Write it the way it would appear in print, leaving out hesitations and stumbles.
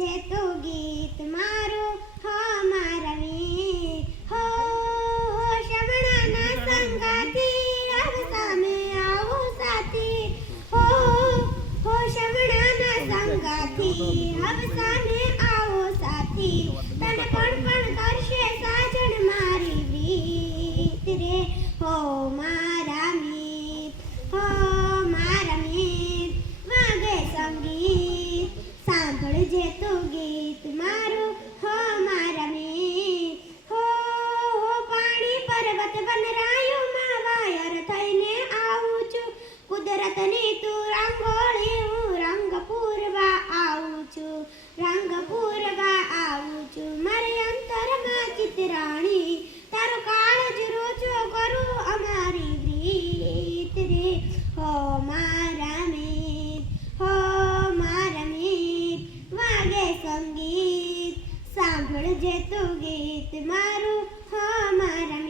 સાંભળજે તું ગીત મારું હો મારા વીર હો શમણાના સંગાથી આવ સામે આવો સાથી હો શમણાના સંગાથી આવ સામે આવો સાથી તને પણ કરશે સાજણ મારી રીત રે હો મારા મીત હો મારા મીત વાગે સંગીત સાંભળજે તું ગીત મારું હો મારા મીત હો પાણી પર્વત વનરાયુમાં વાયર થઈને આવું છું કુદરતની તું રંગોળી હું રંગ પૂરવા આવું છું રંગ પૂરવા આવું છું મારી અંતરમાં ચિતરાણી તારો કાળજ રોજો કરું અમારી પ્રીત રે હો મારા મીત હો મારા મીત વાગે સંગીત સાંભળજે તું ગીત મારું હો મારા